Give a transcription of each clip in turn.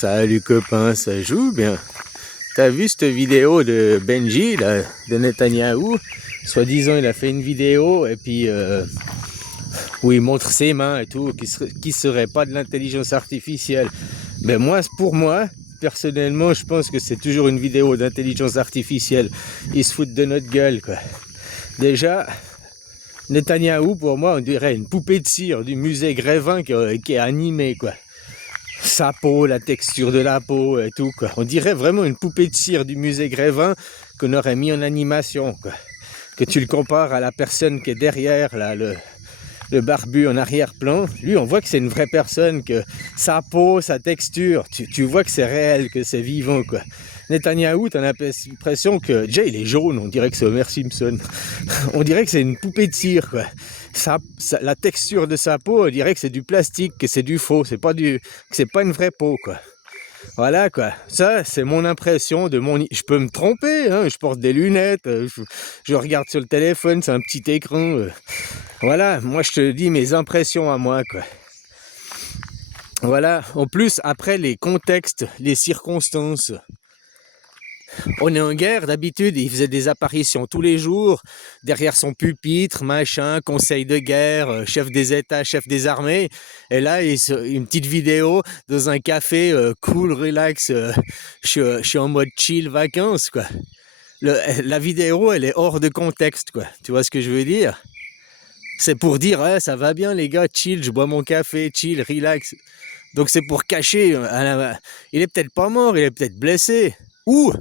Salut copain, ça joue bien. T'as vu cette vidéo de Benji, là, de Netanyahou? Soi-disant, il a fait une vidéo et puis où il montre ses mains et tout, qui serait pas de l'intelligence artificielle. Mais moi, pour moi, personnellement, je pense que c'est toujours une vidéo d'intelligence artificielle. Ils se foutent de notre gueule, quoi. Déjà, Netanyahou, pour moi, on dirait une poupée de cire du musée Grévin qui est animée, quoi. Sa peau, la texture de la peau et tout, quoi. On dirait vraiment une poupée de cire du musée Grévin qu'on aurait mis en animation, quoi. Que tu le compares à la personne qui est derrière, là, le barbu en arrière-plan. Lui, on voit que c'est une vraie personne, que sa peau, sa texture, tu vois que c'est réel, que c'est vivant, quoi. Netanyahou, t'as l'impression que... Déjà, il est jaune, on dirait que c'est Homer Simpson. On dirait que c'est une poupée de cire, quoi. La texture de sa peau, on dirait que c'est du plastique, que c'est du faux, que c'est pas une vraie peau, quoi. Voilà, quoi. Ça, c'est mon impression de mon... Je peux me tromper, hein. Je porte des lunettes, je regarde sur le téléphone, c'est un petit écran. Voilà, moi, je te dis mes impressions à moi, quoi. Voilà. En plus, après, les contextes, les circonstances... On est en guerre, d'habitude, il faisait des apparitions tous les jours, derrière son pupitre, machin, conseil de guerre, chef des États, chef des armées. Et là, une petite vidéo dans un café cool, relax, je suis en mode chill, vacances, quoi. La vidéo, elle est hors de contexte, quoi. Tu vois ce que je veux dire? C'est pour dire, ouais, ça va bien les gars, chill, je bois mon café, chill, relax. Donc c'est pour cacher, il est peut-être pas mort, il est peut-être blessé. Ou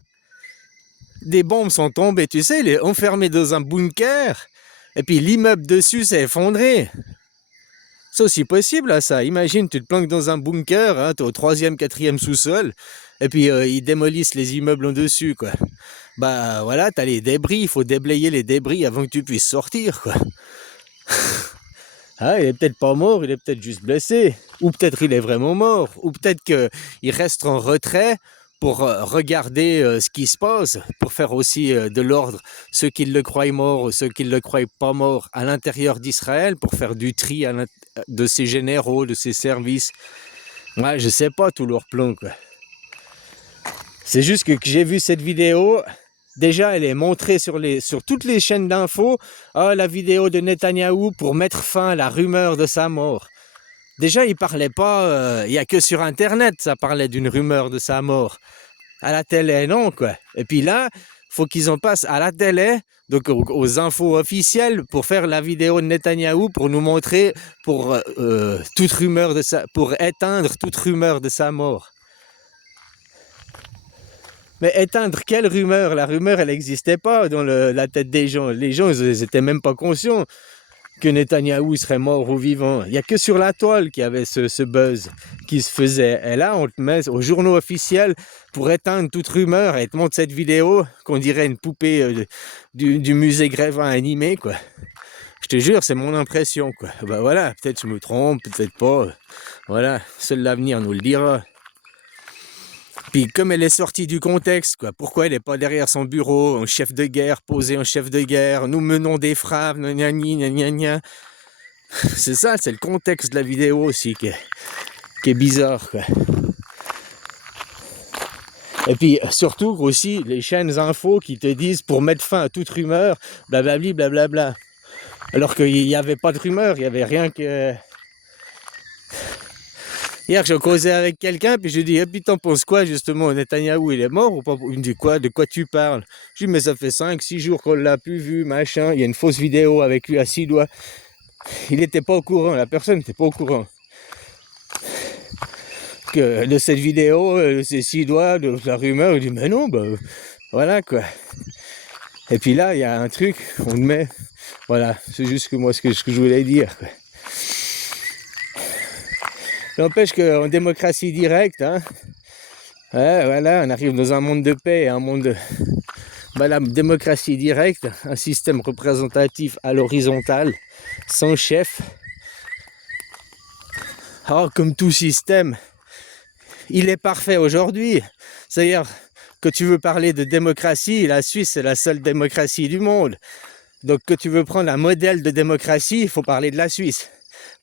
des bombes sont tombées, tu sais, il est enfermé dans un bunker, et puis l'immeuble dessus s'est effondré. C'est aussi possible, là, ça. Imagine, tu te planques dans un bunker, hein, t'es au 3e, 4e sous-sol, et puis ils démolissent les immeubles en dessus, quoi. Bah voilà, t'as les débris, il faut déblayer les débris avant que tu puisses sortir, quoi. Ah, il est peut-être pas mort, il est peut-être juste blessé. Ou peut-être il est vraiment mort. Ou peut-être qu'il reste en retrait pour regarder ce qui se passe, pour faire aussi de l'ordre ceux qui le croient mort, ceux qui ne le croient pas mort à l'intérieur d'Israël, pour faire du tri de ses généraux, de ses services. Ouais, je sais pas tout leur plan, quoi. C'est juste que j'ai vu cette vidéo. Déjà, elle est montrée sur toutes les chaînes d'infos. Ah, la vidéo de Netanyahou pour mettre fin à la rumeur de sa mort. Déjà, il parlait pas... Il n'y a que sur Internet, ça parlait d'une rumeur de sa mort. À la télé, non, quoi. Et puis là, faut qu'ils en passent à la télé, donc aux infos officielles, pour faire la vidéo de Netanyahou, pour nous montrer, pour éteindre toute rumeur de sa mort. Mais éteindre quelle rumeur? La rumeur, elle n'existait pas dans la tête des gens. Les gens, ils n'étaient même pas conscients que Netanyahou serait mort ou vivant. Il n'y a que sur la toile qu'il y avait ce buzz qui se faisait. Et là, on te met aux journaux officiels pour éteindre toute rumeur et te montre cette vidéo qu'on dirait une poupée du musée Grévin animé, quoi. Je te jure, c'est mon impression, quoi. Bah voilà, peut-être je me trompe, peut-être pas. Voilà, seul l'avenir nous le dira. Puis comme elle est sortie du contexte, quoi, pourquoi elle n'est pas derrière son bureau, en chef de guerre, posé en chef de guerre, nous menons des frappes, gna gna gna gna. C'est ça, c'est le contexte de la vidéo aussi qui est bizarre, quoi. Et puis surtout aussi les chaînes infos qui te disent pour mettre fin à toute rumeur, blablabli, blablabla. Alors qu'il n'y avait pas de rumeur, il n'y avait rien que... Hier, je causais avec quelqu'un, puis je lui dis, et puis t'en penses quoi, justement, Netanyahou, il est mort ou pas? Il me dit, quoi, de quoi tu parles? Je lui dis, mais ça fait 5-6 jours qu'on l'a plus vu, machin, il y a une fausse vidéo avec lui à 6 doigts. Il n'était pas au courant, la personne n'était pas au courant de cette vidéo, de ces 6 doigts, de la rumeur. Il dit, mais non, bah, voilà, quoi. Et puis là, il y a un truc, on le met, voilà, c'est juste que moi, ce que je voulais dire, quoi. N'empêche qu'en démocratie directe, hein, ouais, voilà, on arrive dans un monde de paix, un monde de... Ben, la démocratie directe, un système représentatif à l'horizontale, sans chef. Alors, comme tout système, il est parfait aujourd'hui. C'est-à-dire que tu veux parler de démocratie, la Suisse c'est la seule démocratie du monde. Donc que tu veux prendre un modèle de démocratie, il faut parler de la Suisse.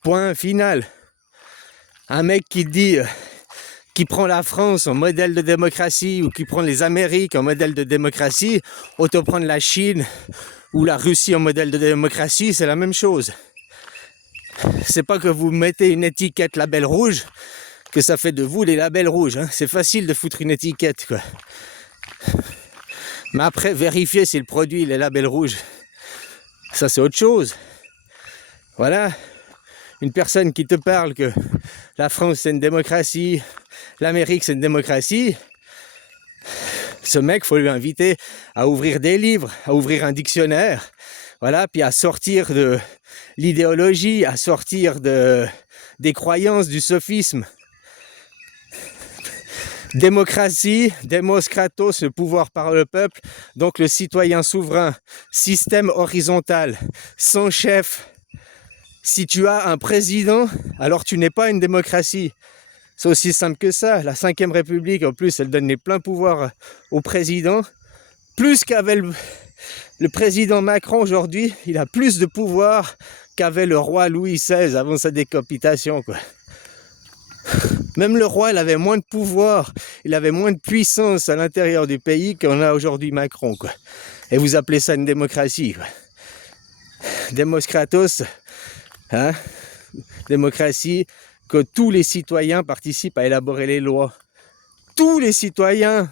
Point final. Un mec qui te dit qui prend la France en modèle de démocratie ou qui prend les Amériques en modèle de démocratie, autant prendre la Chine ou la Russie en modèle de démocratie, c'est la même chose. C'est pas que vous mettez une étiquette label rouge que ça fait de vous les labels rouges. Hein. C'est facile de foutre une étiquette, quoi. Mais après, vérifier si le produit est label rouge, ça c'est autre chose. Voilà. Une personne qui te parle que la France c'est une démocratie, l'Amérique c'est une démocratie, ce mec, faut lui inviter à ouvrir des livres, à ouvrir un dictionnaire, voilà, puis à sortir de l'idéologie, à sortir des croyances, du sophisme. Démocratie, démos kratos, le pouvoir par le peuple, donc le citoyen souverain, système horizontal, sans chef. Si tu as un président, alors tu n'es pas une démocratie. C'est aussi simple que ça. La 5e République, en plus, elle donne les pleins pouvoirs au président. Plus qu'avait le président Macron aujourd'hui, il a plus de pouvoir qu'avait le roi Louis XVI avant sa décapitation, quoi. Même le roi, il avait moins de pouvoir, il avait moins de puissance à l'intérieur du pays qu'on a aujourd'hui Macron, quoi. Et vous appelez ça une démocratie, quoi. Demos kratos, hein? Démocratie, que tous les citoyens participent à élaborer les lois. Tous les citoyens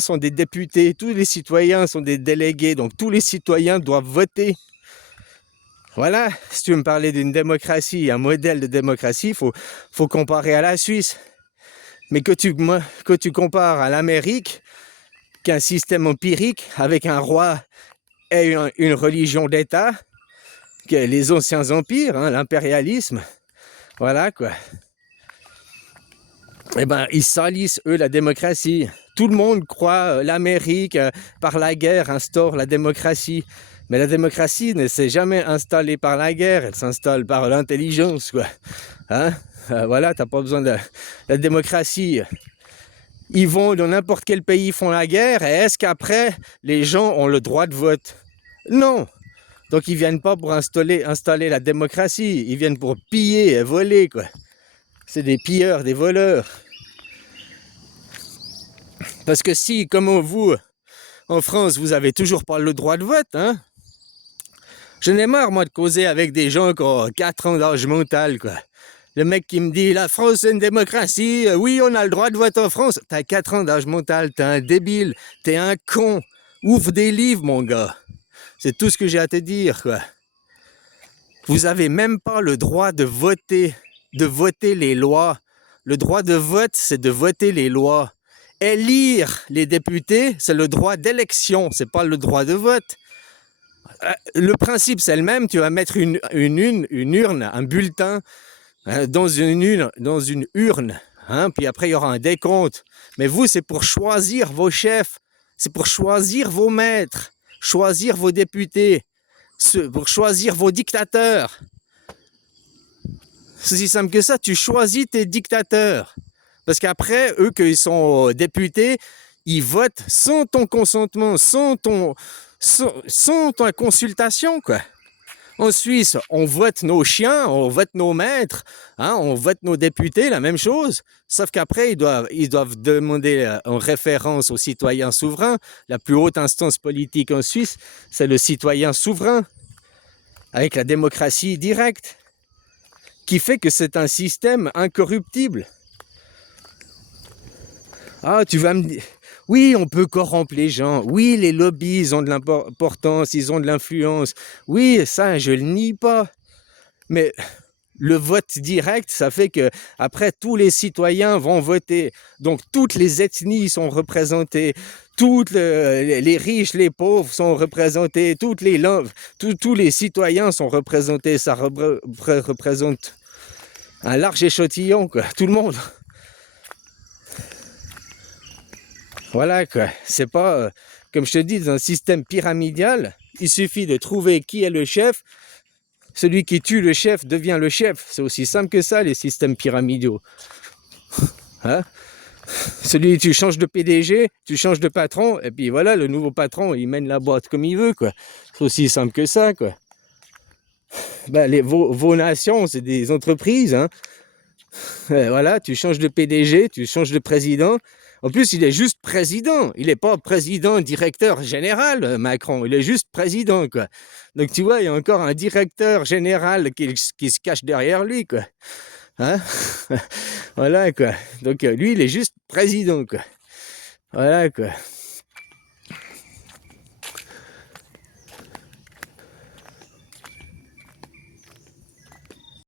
sont des députés, tous les citoyens sont des délégués, donc tous les citoyens doivent voter. Voilà, si tu veux me parler d'une démocratie, un modèle de démocratie, faut comparer à la Suisse. Mais que tu compares à l'Amérique, qu'un système empirique avec un roi et une religion d'État, que les anciens empires, hein, l'impérialisme, voilà quoi. Eh ben, ils salissent, eux, la démocratie. Tout le monde croit l'Amérique, par la guerre, instaure la démocratie. Mais la démocratie ne s'est jamais installée par la guerre, elle s'installe par l'intelligence, quoi. Hein? Voilà, t'as pas besoin de la démocratie. Ils vont dans n'importe quel pays, ils font la guerre, et est-ce qu'après, les gens ont le droit de vote? Non. Donc ils viennent pas pour installer la démocratie, ils viennent pour piller et voler, quoi. C'est des pilleurs, des voleurs. Parce que si, comme vous, en France, vous avez toujours pas le droit de vote, hein? J'en ai marre, moi, de causer avec des gens qui ont 4 ans d'âge mental, quoi. Le mec qui me dit, la France, c'est une démocratie, oui, on a le droit de vote en France. T'as 4 ans d'âge mental, t'es un débile, t'es un con. Ouvre des livres, mon gars. C'est tout ce que j'ai à te dire, quoi. Vous avez même pas le droit de voter les lois. Le droit de vote, c'est de voter les lois. Élire les députés, c'est le droit d'élection, c'est pas le droit de vote. Le principe, c'est le même. Tu vas mettre une urne, un bulletin dans une urne. Hein, puis après, il y aura un décompte. Mais vous, c'est pour choisir vos chefs. C'est pour choisir vos maîtres. Choisir vos députés. Pour choisir vos dictateurs. C'est aussi simple que ça. Tu choisis tes dictateurs. Parce qu'après, eux, qu'ils sont députés, ils votent sans ton consentement, sans ta consultation, quoi. En Suisse, on vote nos chiens, on vote nos maîtres, hein, on vote nos députés, la même chose. Sauf qu'après, ils doivent demander en référence aux citoyens souverains. La plus haute instance politique en Suisse, c'est le citoyen souverain, avec la démocratie directe, qui fait que c'est un système incorruptible. Ah, tu vas me dire... Oui, on peut corrompre les gens. Oui, les lobbies, ils ont de l'importance, ils ont de l'influence. Oui, ça, je le nie pas. Mais le vote direct, ça fait que après tous les citoyens vont voter. Donc, toutes les ethnies sont représentées. Les riches, les pauvres sont représentés. Toutes les langues, tous les citoyens sont représentés. Ça représente un large échantillon, quoi. Tout le monde. Voilà, quoi. C'est pas, comme je te dis, dans un système pyramidal, il suffit de trouver qui est le chef. Celui qui tue le chef devient le chef. C'est aussi simple que ça, les systèmes pyramidaux. Hein? Tu changes de PDG, tu changes de patron, et puis voilà, le nouveau patron, il mène la boîte comme il veut, quoi. C'est aussi simple que ça, quoi. Ben, vos nations, c'est des entreprises, hein. Voilà, tu changes de PDG, tu changes de président. En plus, il est juste président. Il n'est pas président, directeur général, Macron. Il est juste président, quoi. Donc, tu vois, il y a encore un directeur général qui se cache derrière lui, quoi. Hein? Voilà, quoi. Donc, lui, il est juste président, quoi. Voilà, quoi.